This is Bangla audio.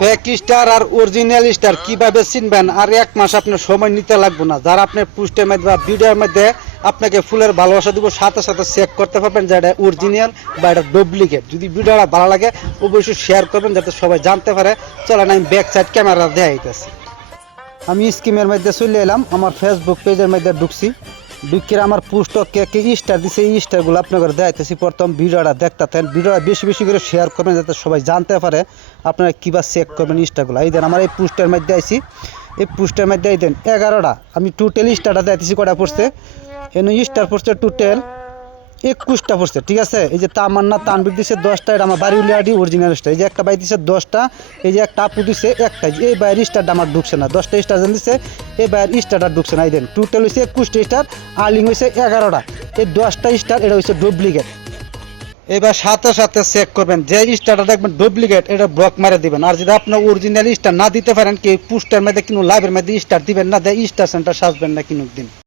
ফেক স্টার আর অরিজিনাল স্টার কিভাবে চিনবেন আর এক মাস আপনার সময় নিতে লাগবে না। যারা আপনার পোস্টের মধ্যে বা ভিডিওর মধ্যে আপনাকে ফুলের ভালোবাসা দিব, সাথে সাথে চেক করতে পারবেন যে এটা অরিজিনাল বা এটা ডুপ্লিকেট। যদি ভিডিওটা ভালো লাগে অবশ্যই শেয়ার করবেন যাতে সবাই জানতে পারে। চলেন আমি ব্যাক সাইড ক্যামেরা দেখাইতেছি। আমি স্কিমের মধ্যে চলে এলাম, আমার ফেসবুক পেজের মধ্যে ঢুকছি। ঢুকিয়ে আমার পোস্ট কে কে স্টার দিছে, এই স্টারগুলো আপনাদের দেখাইতেছি। প্রথম ভিডিওটা দেখতে থাকেন, ভিডিওটা বেশি বেশি করে শেয়ার করবেন যাতে সবাই জানতে পারে আপনারা কীভাবে চেক করবেন স্টারগুলো। এই দেন আমার এই পোস্টের মধ্যে আইছি, এই পোস্টের মধ্যে এই দেন 11টা। আমি টোটাল স্টারটা দেখতেছি কটা পড়ছে, এনে স্টার পড়ছে টোটাল 21টা পড়ছে, ঠিক আছে। এই যে তামান্না তানবির দিছে 10টা, এটা আমার বাড়ি উলিয়াডি অরিজিনাল স্টার। এই যে একটা বাই দিছে 10টা, এই যে একটা আপু দিছে একটা। এই বাইরের স্টারটা আমার ঢুকছে না, 10টা স্টার দিছে, এই বাইরের স্টারটা ঢুকছে না। এই দেন টোটাল হয়েছে 21টা স্টার, আর্লিং হয়েছে 11টা। এই 10টা স্টার এটা হচ্ছে ডুপ্লিকেট। এবার সাথে সাথে চেক করবেন, যে স্টারটা দেখবেন ডুপ্লিকেট এটা ব্লক মারে দিবেন। আর যদি আপনি অরিজিনাল স্টার না দিতে পারেন, কি পোস্টার মধ্যে কিনো লাইভের মধ্যে স্টার দিবেন না, স্টার সেন্টার সাজবেন না কিনুক দিন।